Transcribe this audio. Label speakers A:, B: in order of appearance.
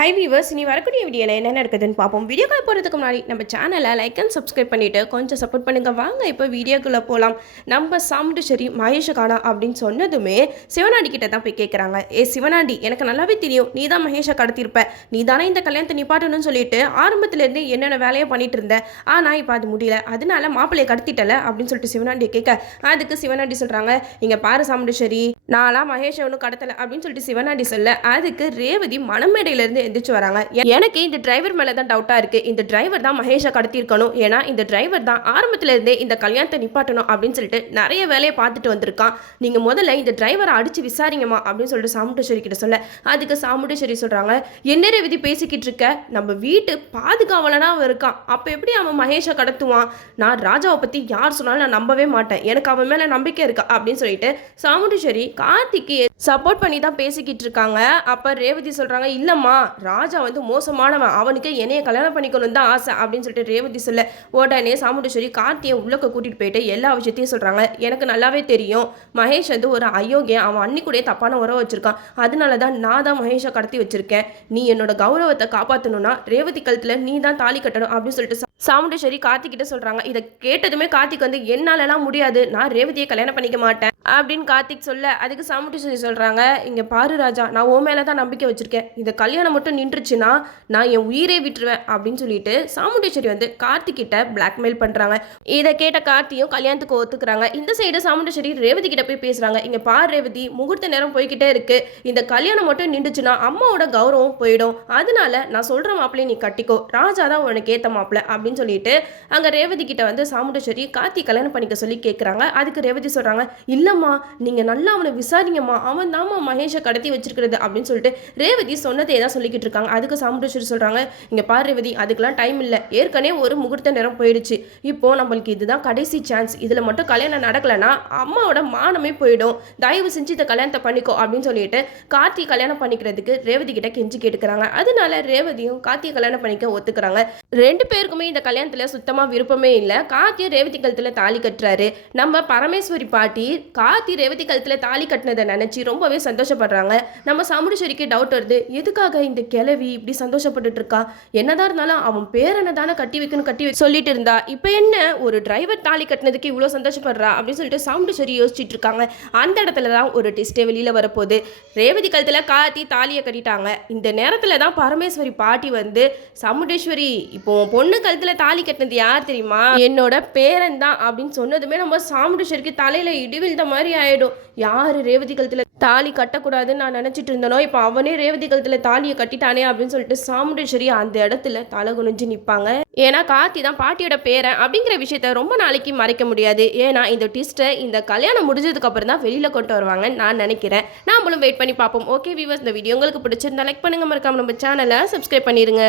A: High viewers இனி வரக்கூடிய வீடியோவில் என்ன நடக்குதுன்னு பார்ப்போம். வீடியோக்குள்ள போகிறதுக்கு முன்னாடி நம்ம சேனலை லைக் அண்ட் சப்ஸ்கிரைப் பண்ணிவிட்டு கொஞ்சம் சப்போர்ட் பண்ணுங்கள் வாங்க இப்போ வீடியோக்குள்ளே போகலாம் நம்ம சாமுண்டு சரி மகேஷ காணா அப்படின்னு சொன்னதுமே சிவனாண்டி கிட்ட தான் போய் கேட்குறாங்க ஏ சிவனாண்டி எனக்கு நல்லாவே தெரியும். நீ தான் மகேஷை கடத்திருப்ப நீ தானே இந்த கல்யாணத்தை நிப்பாட்டணும்னு சொல்லிட்டு ஆரம்பத்துலேருந்து என்னென்ன வேலையை பண்ணிட்டு இருந்த. ஆனால் இப்போ அது முடியல. அதனால மாப்பிள்ளையை கடத்திட்டல அப்படின்னு சொல்லிட்டு சிவனாண்டியை கேட்க அதுக்கு சிவனாண்டி சொல்கிறாங்க இங்கே பாரு சாமுண்டேஸ்வரி நான்லாம் மகேஷை ஒன்றும் கடத்தலை அப்படின்னு சொல்லிட்டு சிவனாண்டி சொல்ல அதுக்கு ரேவதி மணமேடையிலேருந்து எந்திரிச்சு வராங்க. எனக்கு இந்த டிரைவர் மேலே தான் டவுட்டாக இருக்குது இந்த டிரைவர் தான் மகேஷை கடத்தியிருக்கணும். ஏன்னா இந்த டிரைவர் தான் ஆரம்பத்துல இருந்தே இந்த கல்யாணத்தை நிப்பாட்டணும் அப்படின்னு சொல்லிட்டு நிறைய வேலையை பார்த்துட்டு வந்திருக்கான். நீங்கள் முதல்ல இந்த டிரைவரை அடிச்சு விசாரிங்கம்மா அப்படின்னு சொல்லிட்டு சாமுண்டேஸ்வரி கிட்ட சொல்ல. அதுக்கு சாமுண்டேஸ்வரி சொல்கிறாங்க என்ன விதி பேசிக்கிட்டு இருக்க? நம்ம வீட்டு பாதுகாவலனா அவன் இருக்கான். அப்போ எப்படி அவன் மகேஷை கடத்துவான்? நான் ராஜாவை பற்றி யார் சொன்னாலும் நான் நம்பவே மாட்டேன். எனக்கு அவன் மேலே நம்பிக்கை இருக்கா? அப்படின்னு சொல்லிட்டு சாமுண்டேஸ்வரி கார்த்திக்கு சப்போர்ட் பண்ணி தான் பேசிக்கிட்டு இருக்காங்க. அப்போ ரேவதி சொல்கிறாங்க இல்லைம்மா ராஜா வந்து மோசமானவன். அவனுக்கு என்னைய கல்யாணம் பண்ணிக்கணும் தான் ஆசை அப்படின்னு சொல்லிட்டு ரேவதி சொல்ல உடனே சாமுண்டேஸ்வரி கார்த்தியை உள்ளக்க கூட்டிகிட்டு போயிட்டு எல்லா விஷயத்தையும் சொல்கிறாங்க எனக்கு நல்லாவே தெரியும். மகேஷ் வந்து ஒரு அயோக்கியன். அவன் அன்னி கூட தப்பான உறவு வச்சிருக்கான். அதனால தான் நான் தான் மகேஷை கடத்தி வச்சிருக்கேன். நீ என்னோட கௌரவத்தை காப்பாற்றணும்னா ரேவதி கழுத்தில் நீ தான் தாலி கட்டணும் அப்படின்னு சொல்லிட்டு சாமுண்டேஸ்வரி கார்த்திக் கிட்ட சொல்கிறாங்க இதை கேட்டதுமே கார்த்திக் வந்து என்னாலலாம் முடியாது நான் ரேவதியை கல்யாணம் பண்ணிக்க மாட்டேன் அப்படின்னு கார்த்திக் சொல்ல அதுக்கு சாமுண்டேஸ்வரி சொல்கிறாங்க இங்கே பாரு ராஜா நான் உன் மேலே தான் நம்பிக்கை வச்சிருக்கேன் இந்த கல்யாணம் மட்டும் நின்றுச்சுன்னா நான் என் உயிரே விட்டுருவேன் அப்படின்னு சொல்லிட்டு சாமுண்டேஸ்வரி வந்து கார்த்திக் கிட்ட பிளாக்மெயில் பண்ணுறாங்க இதை கேட்ட கார்த்தியும் கல்யாணத்துக்கு ஒத்துக்கிறாங்க. இந்த சைடு சாமுண்டேஸ்வரி ரேவதி கிட்ட போய் பேசுகிறாங்க இங்கே பாரு ரேவதி முகூர்த்த நேரம் போய்கிட்டே இருக்கு இந்த கல்யாணம் மட்டும் நின்றுச்சுன்னா அம்மாவோட கௌரவம் போயிடும் அதனால நான் சொல்கிற மாப்பிள்ளையை நீ கட்டிக்கோ ராஜா தான் உனக்கு ஏற்ற மாப்பிள்ளை அப்படின்னு சொல்லிட்டு அங்கே ரேவதி கிட்ட வந்து சாமுண்டேஸ்வரி கார்த்தி கல்யாணம் பண்ணிக்க சொல்லி கேட்குறாங்க அதுக்கு ரேவதி சொல்கிறாங்க இல்லைம்மா நீங்கள் நல்லா அவனை விசாரிங்கம்மா. அவன் தாம்மா மகேஷை கடத்தி வச்சிருக்கிறது. அப்படின்னு சொல்லிட்டு ரேவதி சொன்னதே தான் சொல்லிக்கிட்டு இருக்காங்க. அதுக்கு சாமுண்டேஸ்வரி சொல்கிறாங்க இங்கே பாரு ரேவதி அதுக்கெல்லாம் டைம் இல்லை. ஏற்கனவே ஒரு முகூர்த்த நேரம் போயிடுச்சு. இப்போ நம்மளுக்கு இதுதான் கடைசி சான்ஸ் இதில் மட்டும் கல்யாணம் நடக்கலைன்னா அம்மாவோட மானமே போயிடும். தயவு செஞ்சு இந்த கல்யாணத்தை பண்ணிக்கோ. அப்படின்னு சொல்லிட்டு கார்த்தி கல்யாணம் பண்ணிக்கிறதுக்கு ரேவதி கிட்ட கெஞ்சி கேட்டுக்கிறாங்க. அதனால ரேவதியும் கார்த்தியை கல்யாணம் பண்ணிக்க ஒத்துக்கிறாங்க. ரெண்டு பேருக்குமே இந்த கல்யாணத்தில் சுத்தமாக விருப்பமே இல்லை. கார்த்தி ரேவதி கழுத்தில் தாலி கட்டுறாரு. நம்ம பரமேஸ்வரி பாட்டி கார்த்தி ரேவதி கழுத்தில் தாலி கட்டினதை நினச்சி ரொம்பவே சந்தோஷப்படுறாங்க. நம்ம சாமுண்டீஸ்வரிக்கு டவுட் வருது. எதுக்காக இந்த கிழவி இப்படி சந்தோஷப்பட்டுட்டு இருக்கா என்னதான் இருந்தாலும் அவன் பேரனை தானே கட்டி வைக்கணும் கட்டி வை சொல்லிட்டு இருந்தா இப்போ என்ன ஒரு டிரைவர் தாலி கட்டினதுக்கு இவ்வளோ சந்தோஷப்படுறா அப்படின்னு சொல்லிட்டு சாமுண்டீஸ்வரி யோசிச்சுட்டு இருக்காங்க அந்த இடத்துல தான் ஒரு டிஸ்டே வெளியில் வரப்போகுது. ரேவதி கழுத்தில் கார்த்தி தாலியை கட்டிட்டாங்க. இந்த நேரத்தில் தான் பரமேஸ்வரி பாட்டி வந்து சாமுண்டேஸ்வரி இப்போ பொண்ணு கழுத்தில் தாலி கட்டினது யார் தெரியுமா? என்னோட பேரன் தான் அப்படின்னு சொன்னதுமே நம்ம சாமுண்டேஸ்வரிக்கு தலையில் இடி விழுந்த மாதிரி ஆயிடும். யார் ரேவதி கழுத்தில் தாலி கட்டக்கூடாதுன்னு நான் நினச்சிட்டு இருந்தனோ? இப்போ அவனே ரேவதி கழுத்தில் தாலியை கட்டிட்டானே அப்படின்னு சொல்லிட்டு சாமுண்டேஸ்வரி அந்த இடத்துல தலை குனிஞ்சு நிற்பாங்க ஏன்னா கார்த்தி தான் பாட்டியோட பேரன் அப்படிங்கிற விஷயத்த ரொம்ப நாளைக்கு மறைக்க முடியாது. ஏன்னா இந்த ட்விஸ்ட்டை இந்த கல்யாணம் முடிஞ்சதுக்கு அப்புறம் தான் வெளியில் கொண்டு வருவாங்கன்னு நான் நினைக்கிறேன். நாமளும் வெயிட் பண்ணி பார்ப்போம். ஓகே வீவர்ஸ் இந்த வீடியோ உங்களுக்கு பிடிச்சிருந்தா லைக் பண்ணுங்க. மறக்காம நம்ம சேனலை சப்ஸ்கிரைப் பண்ணிடுங்க